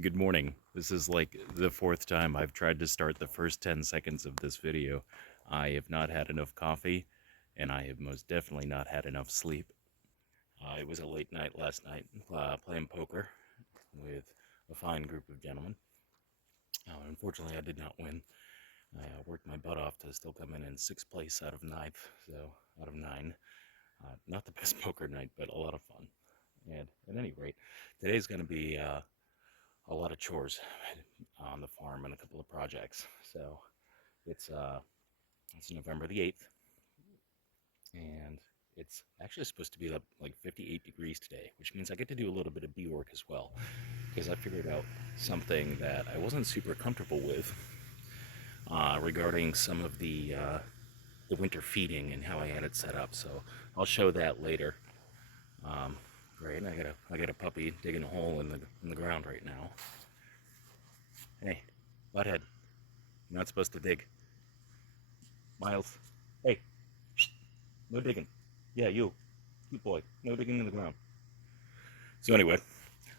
Good morning. This is like the fourth time I've tried to start the first 10 seconds of this video. I have not had enough coffee, and I have most definitely not had enough sleep. It was a late night last night, playing poker with a fine group of gentlemen. Unfortunately, I did not win. I worked my butt off to still come in sixth place out of out of nine. Not the best poker night, but a lot of fun. And at any rate, today's going to be a lot of chores on the farm and a couple of projects. So it's November the 8th, and it's actually supposed to be like 58 degrees today, which means I get to do a little bit of bee work as well, because I figured out something that I wasn't super comfortable with regarding some of the winter feeding and how I had it set up. So I'll show that later. Great, I got a puppy digging a hole in the ground right now. Hey, butthead, you're not supposed to dig. Miles, hey, no digging. Yeah, you boy, no digging in the ground. So anyway,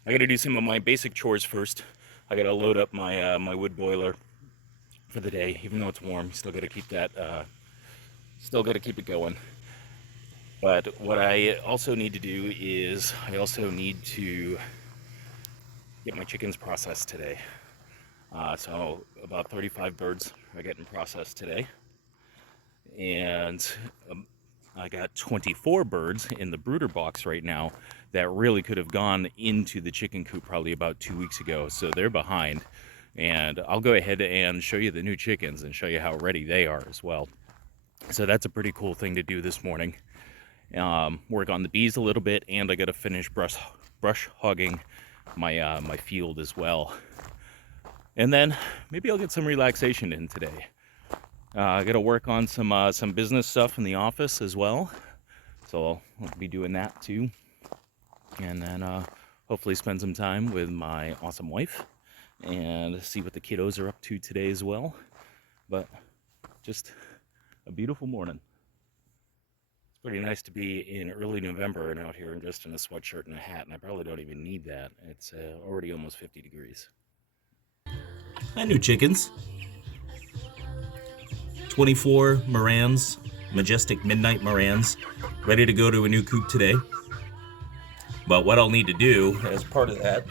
I got to do some of my basic chores first. I got to load up my my wood boiler for the day, even though it's warm. Still got to keep that. Still got to keep it going. But what I also need to do is I also need to get my chickens processed today. So about 35 birds are getting processed today, and I got 24 birds in the brooder box right now that really could have gone into the chicken coop probably about 2 weeks ago. So they're behind, and I'll go ahead and show you the new chickens and show you how ready they are as well. So that's a pretty cool thing to do this morning. Work on the bees a little bit, and I got to finish brush hogging my my field as well. And then maybe I'll get some relaxation in today. I got to work on some business stuff in the office as well, so I'll be doing that too. And then hopefully spend some time with my awesome wife and see what the kiddos are up to today as well. But just a beautiful morning. It's pretty nice to be in early November and out here just in a sweatshirt and a hat, and I probably don't even need that. It's already almost 50 degrees. Hi, new chickens. 24 Morans, majestic midnight Morans, ready to go to a new coop today. But what I'll need to do as part of that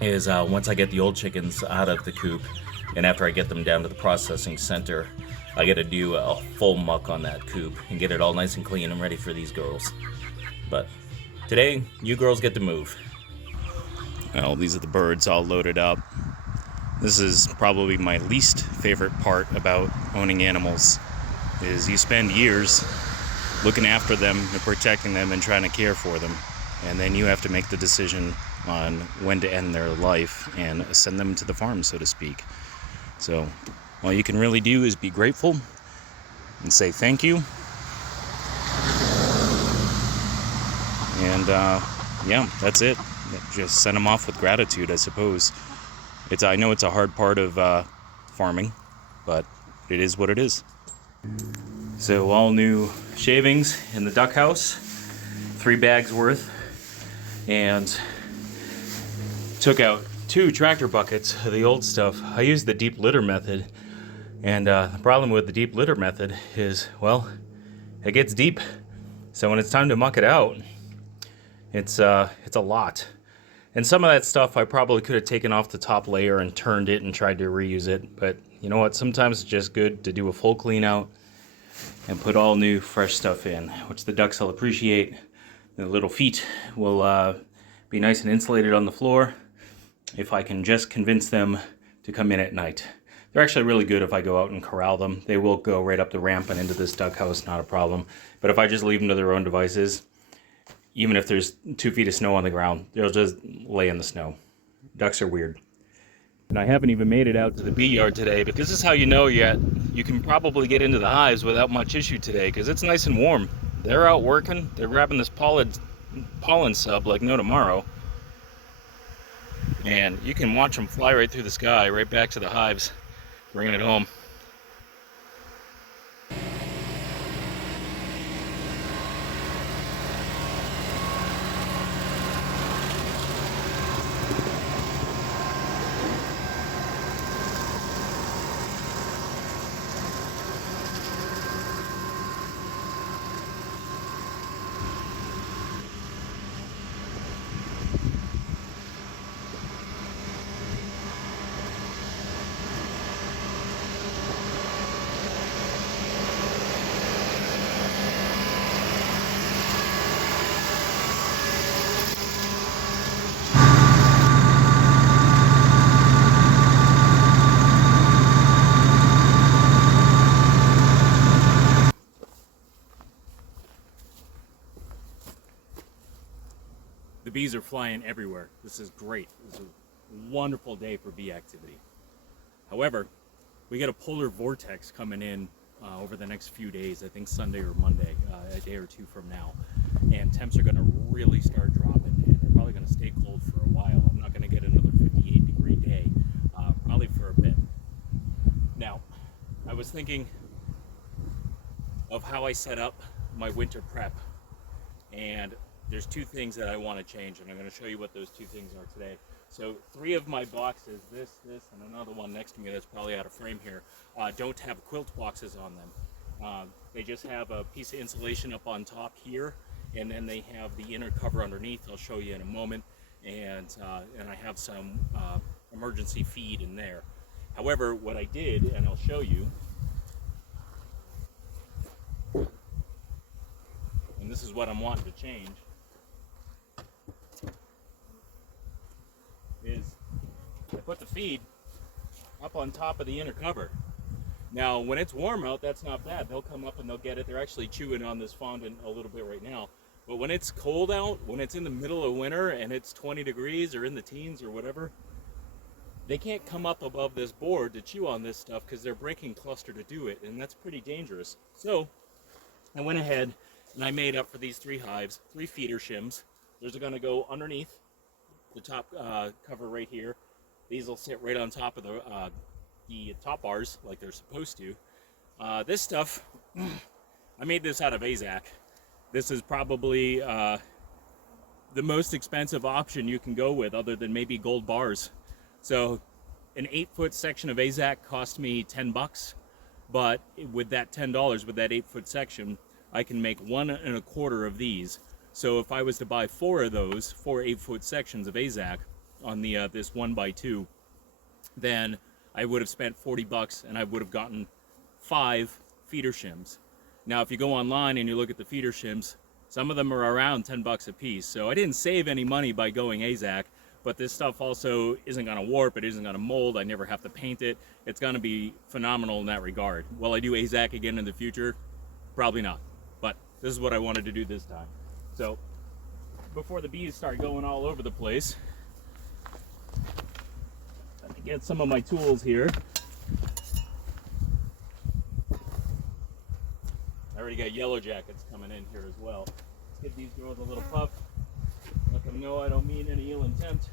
is once I get the old chickens out of the coop and after I get them down to the processing center, I got to do a full muck on that coop and get it all nice and clean and ready for these girls. But today, you girls get to move. Well, these are the birds all loaded up. This is probably my least favorite part about owning animals, is you spend years looking after them and protecting them and trying to care for them, and then you have to make the decision on when to end their life and send them to the farm, so to speak. So all you can really do is be grateful and say thank you. And yeah, that's it. Just send them off with gratitude, I suppose. I know it's a hard part of farming, but it is what it is. So all new shavings in the duck house, 3 bags worth, and took out 2 tractor buckets of the old stuff. I used the deep litter method, and the problem with the deep litter method is, well, it gets deep. So when it's time to muck it out, it's a lot. And some of that stuff I probably could have taken off the top layer and turned it and tried to reuse it. But you know what? Sometimes it's just good to do a full clean out and put all new fresh stuff in, which the ducks will appreciate. The little feet will be nice and insulated on the floor if I can just convince them to come in at night. They're actually really good if I go out and corral them. They will go right up the ramp and into this duck house, not a problem. But if I just leave them to their own devices, even if there's 2 feet of snow on the ground, they'll just lay in the snow. Ducks are weird. And I haven't even made it out to the bee yard today, but this is how you know you can probably get into the hives without much issue today, because it's nice and warm. They're out working. They're grabbing this pollen sub like no tomorrow. And you can watch them fly right through the sky, right back to the hives, bringing it home. bees are flying everywhere. This is great. This is a wonderful day for bee activity. However, we get a polar vortex coming in over the next few days, I think Sunday or Monday, a day or two from now. And temps are going to really start dropping, and they're probably going to stay cold for a while. I'm not going to get another 58-degree day, probably for a bit. Now, I was thinking of how I set up my winter prep, and there's two things that I want to change, and I'm going to show you what those two things are today. So 3 of my boxes, this, and another one next to me that's probably out of frame here, don't have quilt boxes on them. They just have a piece of insulation up on top here, and then they have the inner cover underneath. I'll show you in a moment, and I have some emergency feed in there. However, what I did, and I'll show you, and this is what I'm wanting to change, is I put the feed up on top of the inner cover. Now, when it's warm out, that's not bad. They'll come up and they'll get it. They're actually chewing on this fondant a little bit right now. But when it's cold out, when it's in the middle of winter and it's 20 degrees or in the teens or whatever, they can't come up above this board to chew on this stuff because they're breaking cluster to do it, and that's pretty dangerous. So I went ahead and I made up for these 3 hives, 3 feeder shims. Those are going to go underneath the top cover right here. These will sit right on top of the top bars like they're supposed to. This stuff, I made this out of AZAC. This is probably the most expensive option you can go with, other than maybe gold bars. So an 8-foot section of AZAC cost me $10, but with that $10, with that 8-foot section, I can make 1 1/4 of these. So if I was to buy 4 of those, 4 8-foot sections of AZAC on the this 1x2, then I would have spent $40 and I would have gotten 5 feeder shims. Now, if you go online and you look at the feeder shims, some of them are around $10 a piece. So I didn't save any money by going AZAC, but this stuff also isn't going to warp, it isn't going to mold, I never have to paint it. It's going to be phenomenal in that regard. Will I do AZAC again in the future? Probably not, but this is what I wanted to do this time. So before the bees start going all over the place, let me get some of my tools here. I already got yellow jackets coming in here as well. Let's give these girls a little puff. Let them know I don't mean any ill intent.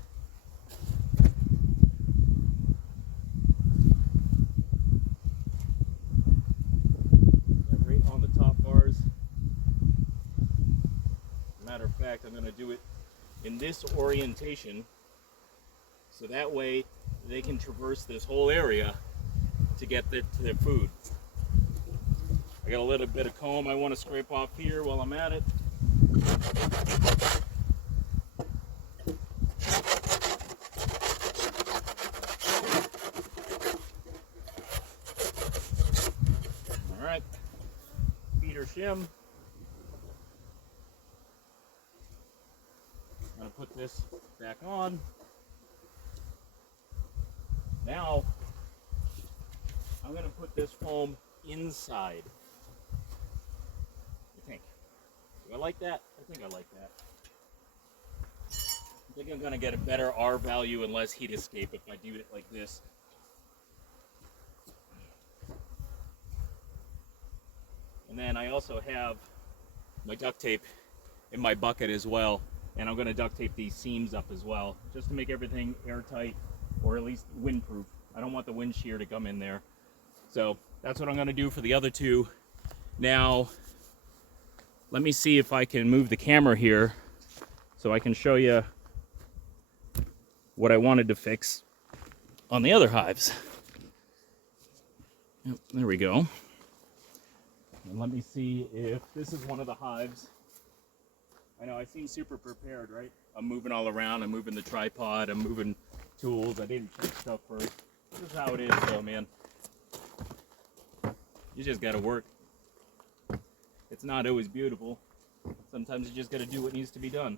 Right on the top bars. Matter of fact, I'm going to do it in this orientation, so that way they can traverse this whole area to get to their food. I got a little bit of comb I want to scrape off here while I'm at it. All right, feeder shim. I'm going to put this back on. Now, I'm going to put this foam inside. What do you think? Do I like that? I think I like that. I think I'm going to get a better R value and less heat escape if I do it like this. And then I also have my duct tape in my bucket as well. And I'm going to duct tape these seams up as well, just to make everything airtight, or at least windproof. I don't want the wind shear to come in there. So that's what I'm going to do for the other 2. Now, let me see if I can move the camera here so I can show you what I wanted to fix on the other hives. Yep, there we go. And let me see if this is one of the hives. I know I seem super prepared, right? I'm moving all around, I'm moving the tripod, I'm moving tools. I didn't check stuff first. This is how it is though, man. You just gotta work. It's not always beautiful. Sometimes you just gotta do what needs to be done.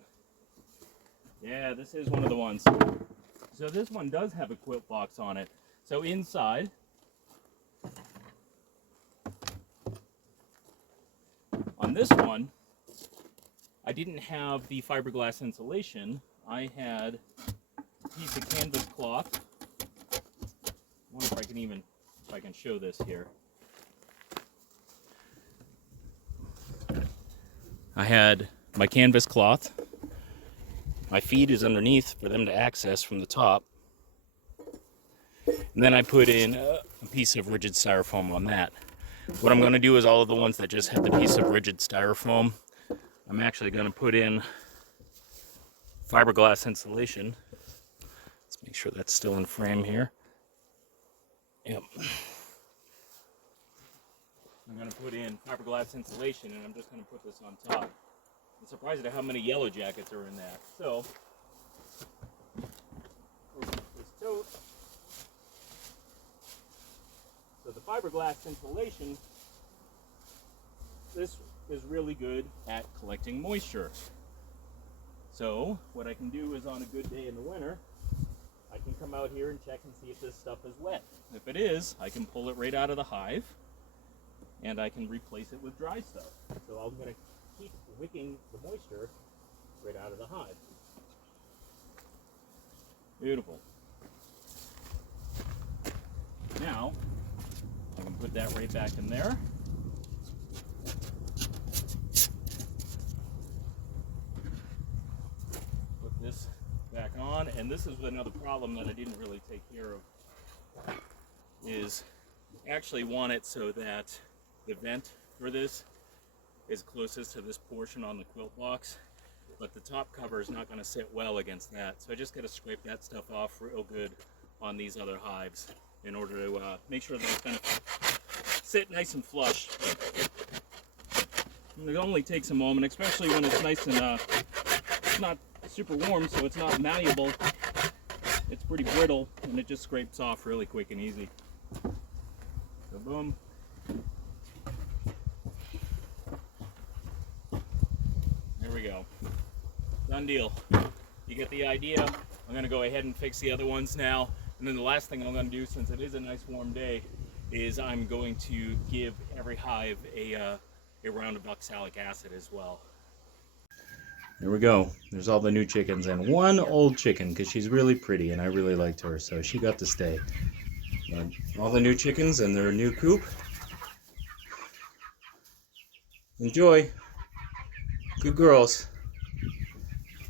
Yeah, this is one of the ones. So this one does have a quilt box on it. So inside, on this one, I didn't have the fiberglass insulation, I had a piece of canvas cloth. I wonder if I can show this here. I had my canvas cloth. My feed is underneath for them to access from the top. And then I put in a piece of rigid styrofoam on that. What I'm going to do is all of the ones that just have the piece of rigid styrofoam, I'm actually going to put in fiberglass insulation. Let's make sure that's still in frame here. Yep. I'm going to put in fiberglass insulation, and I'm just going to put this on top. I'm surprised at how many yellow jackets are in that. So, this tote. So the fiberglass insulation, this is really good at collecting moisture. So what I can do is on a good day in the winter, I can come out here and check and see if this stuff is wet. If it is, I can pull it right out of the hive and I can replace it with dry stuff. So I'm going to keep wicking the moisture right out of the hive. Beautiful. Now, I can put that right back in there. Put this back on, and this is another problem that I didn't really take care of, is actually want it so that the vent for this is closest to this portion on the quilt box, but the top cover is not going to sit well against that. So I just got to scrape that stuff off real good on these other hives in order to make sure that it's going to sit nice and flush. And it only takes a moment, especially when it's nice and it's not super warm, so it's not malleable. It's pretty brittle, and it just scrapes off really quick and easy. So boom. There we go. Done deal. You get the idea. I'm going to go ahead and fix the other ones now. And then the last thing I'm going to do, since it is a nice warm day, is I'm going to give every hive a round of oxalic acid as well. There we go. There's all the new chickens and one old chicken, because she's really pretty and I really liked her, so she got to stay. But all the new chickens and their new coop. Enjoy. Good girls.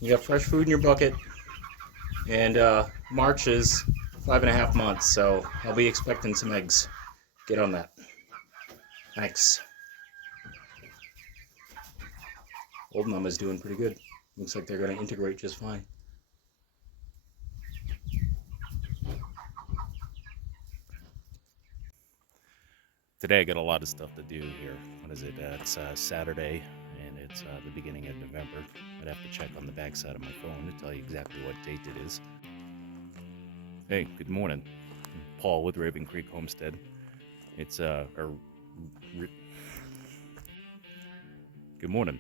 You got fresh food in your bucket. And March is 5.5 months, so I'll be expecting some eggs. Get on that. Thanks. Old mama's doing pretty good. Looks like they're going to integrate just fine. Today I got a lot of stuff to do here. What is it? It's Saturday, and it's the beginning of November. I'd have to check on the back side of my phone to tell you exactly what date it is. Hey, good morning. I'm Paul with Raven Creek Homestead. It's good morning.